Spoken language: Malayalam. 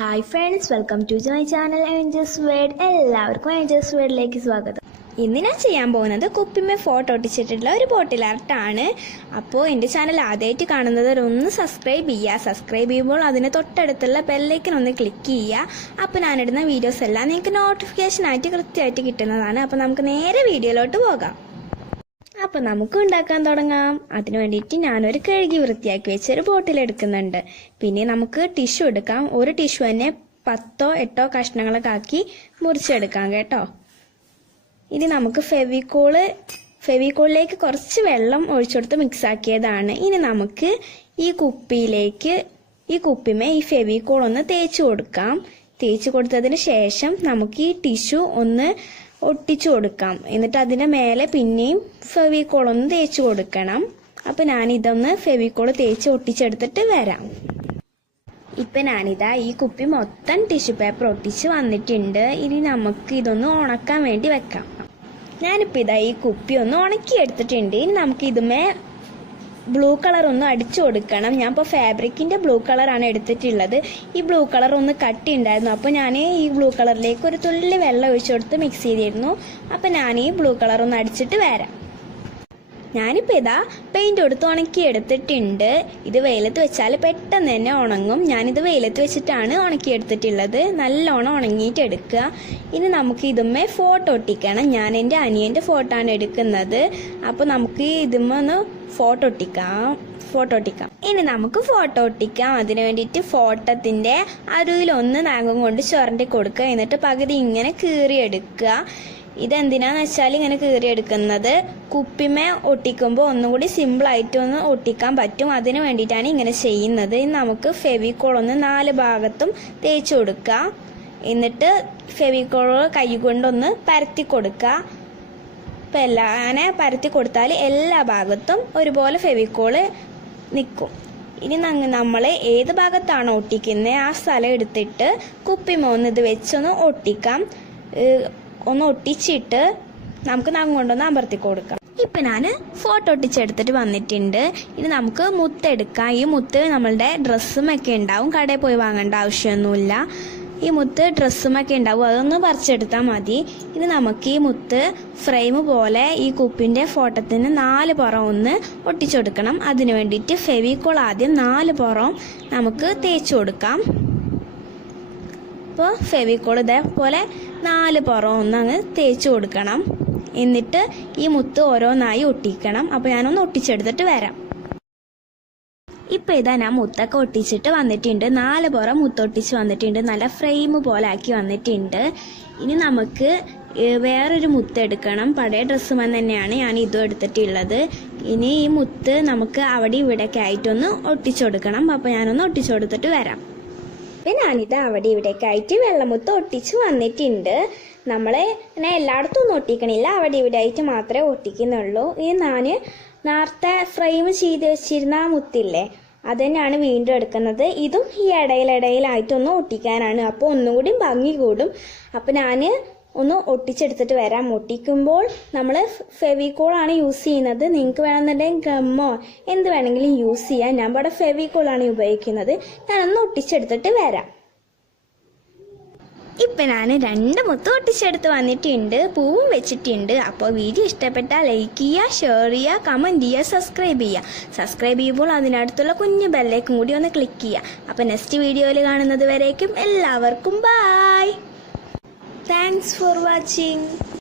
Hi friends, welcome to my channel angels word. എല്ലാവർക്കും ഏഞ്ചൽസ് വേർഡിലേക്ക് സ്വാഗതം. ഇന്ന് ഞാൻ ചെയ്യാൻ പോകുന്നത് കുപ്പിമേ ഫോട്ടോ ഒട്ടിച്ചിട്ടുള്ള ഒരു ബോട്ടിൽ ആർട്ടാണ്. അപ്പോൾ എൻ്റെ ചാനൽ ആദ്യമായിട്ട് കാണുന്നവരൊന്ന് സബ്സ്ക്രൈബ് ചെയ്യുക. സബ്സ്ക്രൈബ് ചെയ്യുമ്പോൾ അതിന് തൊട്ടടുത്തുള്ള ബെല്ലൈക്കൻ ഒന്ന് ക്ലിക്ക് ചെയ്യുക. അപ്പോൾ ഞാനിടുന്ന വീഡിയോസ് എല്ലാം നിങ്ങൾക്ക് നോട്ടിഫിക്കേഷനായിട്ട് കൃത്യമായിട്ട് കിട്ടുന്നതാണ്. അപ്പോൾ നമുക്ക് നേരെ വീഡിയോയിലോട്ട് പോകാം. അപ്പോൾ നമുക്ക് ഉണ്ടാക്കാൻ തുടങ്ങാം. അതിനു വേണ്ടിയിട്ട് ഞാനൊരു കഴുകി വൃത്തിയാക്കി വെച്ചൊരു ബോട്ടിൽ എടുക്കുന്നുണ്ട്. പിന്നെ നമുക്ക് ടിഷ്യൂ എടുക്കാം. ഒരു ടിഷ്യൂ തന്നെ 10 8 കഷ്ണങ്ങളൊക്കെ ആക്കി മുറിച്ചെടുക്കാം കേട്ടോ. ഇനി നമുക്ക് ഫെവിക്കോളിലേക്ക് കുറച്ച് വെള്ളം ഒഴിച്ചെടുത്ത് മിക്സ് ആക്കിയതാണ്. ഇനി നമുക്ക് ഈ കുപ്പിമേ ഈ ഫെവിക്കോൾ ഒന്ന് തേച്ച് കൊടുക്കാം. തേച്ച് കൊടുത്തതിന് ശേഷം നമുക്ക് ഈ ടിഷ്യൂ ഒന്ന് ഒട്ടിച്ചു കൊടുക്കാം. എന്നിട്ട് അതിൻ്റെ മേലെ പിന്നെയും ഫെവിക്കോൾ ഒന്ന് തേച്ച് കൊടുക്കണം. അപ്പം ഞാനിതൊന്ന് ഫെവിക്കോൾ തേച്ച് ഒട്ടിച്ചെടുത്തിട്ട് വരാം. ഇപ്പം ഞാനിതാ ഈ കുപ്പി മൊത്തം ടിഷ്യൂ പേപ്പർ ഒട്ടിച്ച് വന്നിട്ടുണ്ട്. ഇനി നമുക്ക് ഇതൊന്ന് ഉണക്കാൻ വേണ്ടി വെക്കാം. ഞാനിപ്പോൾ ഇതാ ഈ കുപ്പി ഒന്ന് ഉണക്കിയെടുത്തിട്ടുണ്ട്. ഇനി നമുക്ക് ഇതുമേ ബ്ലൂ കളർ ഒന്ന് അടിച്ചു കൊടുക്കണം. ഞാൻ ഇപ്പോൾ ഫാബ്രിക്കിൻ്റെ ബ്ലൂ കളറാണ് എടുത്തിട്ടുള്ളത്. ഈ ബ്ലൂ കളർ ഒന്ന് കട്ടി ഉണ്ടായിരുന്നു. അപ്പോൾ ഞാൻ ഈ ബ്ലൂ കളറിലേക്ക് ഒരു തുള്ളി വെള്ളം ഒഴിച്ചു കൊടുത്ത് മിക്സ് ചെയ്തിരുന്നു. അപ്പോൾ ഞാൻ ഈ ബ്ലൂ കളർ ഒന്ന് അടിച്ചിട്ട് വരാം. ഞാനിപ്പോൾ ഇതാ പെയിന്റ് കൊടുത്ത് ഉണക്കി എടുത്തിട്ടുണ്ട്. ഇത് വെയിലത്ത് വെച്ചാൽ പെട്ടെന്ന് തന്നെ ഉണങ്ങും. ഞാനിത് വെയിലത്ത് വെച്ചിട്ടാണ് ഉണക്കിയെടുത്തിട്ടുള്ളത്. നല്ലോണം ഉണങ്ങിയിട്ട് എടുക്കുക. ഇനി നമുക്ക് ഇതുമ്മേ ഫോട്ടോ ഒട്ടിക്കണം. ഞാൻ എൻ്റെ അനിയൻ്റെ ഫോട്ടോ ആണ് എടുക്കുന്നത്. അപ്പോൾ നമുക്ക് ഇതുമ്മേ ഒന്ന് ഫോട്ടോ ഒട്ടിക്കാം. ഇനി നമുക്ക് ഫോട്ടോ ഒട്ടിക്കാം. അതിന് വേണ്ടിയിട്ട് ഫോട്ടോത്തിൻ്റെ അരുവിലൊന്ന് നാഗം കൊണ്ട് ചുരണ്ടി കൊടുക്കുക. എന്നിട്ട് പകുതി ഇങ്ങനെ കീറിയെടുക്കുക. ഇതെന്തിനാന്ന് വെച്ചാൽ ഇങ്ങനെ കീറിയെടുക്കുന്നത് കുപ്പിമേ ഒട്ടിക്കുമ്പോൾ ഒന്നുകൂടി സിമ്പിളായിട്ട് ഒന്ന് ഒട്ടിക്കാൻ പറ്റും. അതിന് വേണ്ടിയിട്ടാണ് ഇങ്ങനെ ചെയ്യുന്നത്. ഇനി നമുക്ക് ഫെവിക്കോൾ ഒന്ന് 4 ഭാഗത്തും തേച്ച് കൊടുക്കുക. എന്നിട്ട് ഫെവിക്കോൾ കൈ കൊണ്ടൊന്ന് പരത്തി കൊടുക്കുക. ഇപ്പം അങ്ങനെ പരത്തി കൊടുത്താൽ എല്ലാ ഭാഗത്തും ഒരുപോലെ ഫെവിക്കോള് നിൽക്കും. ഇനി നമ്മൾ ഏത് ഭാഗത്താണോ ഒട്ടിക്കുന്നത് ആ സ്ഥലം എടുത്തിട്ട് കുപ്പിമേ ഒന്ന് ഇത് വെച്ചൊന്ന് ഒട്ടിക്കാം. ഒന്ന് ഒട്ടിച്ചിട്ട് നമുക്ക് നഖം കൊണ്ടൊന്ന് അമർത്തി കൊടുക്കാം. ഇപ്പം ഞാൻ ഫോട്ടോ ഒട്ടിച്ചെടുത്തിട്ട് വന്നിട്ടുണ്ട്. ഇനി നമുക്ക് മുത്തെടുക്കാം. ഈ മുത്ത് നമ്മളുടെ ഡ്രസ്സുമൊക്കെ ഉണ്ടാവും. കടയിൽ പോയി വാങ്ങേണ്ട ആവശ്യമൊന്നുമില്ല. ഈ മുത്ത് ഡ്രസ്സുമൊക്കെ ഉണ്ടാവും. അതൊന്ന് പറിച്ചെടുത്താൽ മതി. ഇനി നമുക്ക് ഈ മുത്ത് ഫ്രെയിം പോലെ ഈ കുപ്പിൻ്റെ ഫോട്ടോത്തിന് 4 പുറം ഒന്ന് ഒട്ടിച്ചെടുക്കണം. അതിന് വേണ്ടിയിട്ട് ഫെവിക്കോൾ ആദ്യം 4 പുറം നമുക്ക് തേച്ച് കൊടുക്കാം. അപ്പോൾ ഫെവിക്കോൾ ഇതേപോലെ 4 പുറം ഒന്ന് അങ്ങ് തേച്ച് കൊടുക്കണം. എന്നിട്ട് ഈ മുത്ത് ഓരോന്നായി ഒട്ടിക്കണം. അപ്പോൾ ഞാനൊന്ന് ഒട്ടിച്ചെടുത്തിട്ട് വരാം. ഇപ്പം ഇതാ ഞാൻ മുത്തൊക്കെ ഒട്ടിച്ചിട്ട് വന്നിട്ടുണ്ട്. 4 പുറം മുത്തൊട്ടിച്ച് വന്നിട്ടുണ്ട്. നല്ല ഫ്രെയിം പോലെ ആക്കി വന്നിട്ടുണ്ട്. ഇനി നമുക്ക് വേറൊരു മുത്ത് എടുക്കണം. പഴയ ഡ്രസ്സുമാൻ തന്നെയാണ് ഞാൻ ഇതും എടുത്തിട്ടുള്ളത്. ഇനി ഈ മുത്ത് നമുക്ക് അവിടെ ഇവിടെയൊക്കെ ആയിട്ടൊന്ന് ഒട്ടിച്ചു കൊടുക്കണം. അപ്പോൾ ഞാനൊന്ന് ഒട്ടിച്ചു കൊടുത്തിട്ട് വരാം. അപ്പം ഞാനിത് അവിടെ ഇവിടെയൊക്കെ ആയിട്ട് വെള്ളമുത്ത് ഒട്ടിച്ച് വന്നിട്ടുണ്ട്. നമ്മൾ എല്ലായിടത്തും ഒന്നും ഒട്ടിക്കണില്ല, അവിടെ ഇവിടെ ആയിട്ട് മാത്രമേ ഒട്ടിക്കുന്നുള്ളൂ. ഇനി ഞാൻ നേരത്തെ ഫ്രെയിം ചെയ്ത് വെച്ചിരുന്ന ആ മുത്തില്ലേ, അത് തന്നെയാണ് വീണ്ടും എടുക്കുന്നത്. ഇതും ഈ ഇടയിലായിട്ടൊന്ന് ഒട്ടിക്കാനാണ്. അപ്പോൾ ഒന്നും കൂടി ഭംഗി കൂടും. അപ്പോൾ ഞാൻ ഒന്ന് ഒട്ടിച്ചെടുത്തിട്ട് വരാം. ഒട്ടിക്കുമ്പോൾ നമ്മൾ ഫെവിക്കോളാണ് യൂസ് ചെയ്യുന്നത്. നിങ്ങൾക്ക് വേണമെന്നുണ്ടെങ്കിൽ ഗമ്മോ എന്ത് വേണമെങ്കിലും യൂസ് ചെയ്യാം. ഞാൻ ഇവിടെ ഫെവിക്കോളാണ് ഉപയോഗിക്കുന്നത്. ഞാനൊന്ന് ഒട്ടിച്ചെടുത്തിട്ട് വരാം. ഇപ്പം ഞാൻ 2 മുത്ത് ഒട്ടിച്ചെടുത്ത് വന്നിട്ടുണ്ട്. പൂവും വെച്ചിട്ടുണ്ട്. അപ്പോൾ വീഡിയോ ഇഷ്ടപ്പെട്ടാൽ ലൈക്ക് ചെയ്യുക, ഷെയർ ചെയ്യുക, കമൻറ്റ് ചെയ്യുക, സബ്സ്ക്രൈബ് ചെയ്യുമ്പോൾ അതിനടുത്തുള്ള കുഞ്ഞു ബെല്ലേക്കും കൂടി ഒന്ന് ക്ലിക്ക് ചെയ്യുക. അപ്പോൾ നെക്സ്റ്റ് വീഡിയോയിൽ കാണുന്നത് വരേക്കും എല്ലാവർക്കും ബൈ. Thanks for watching.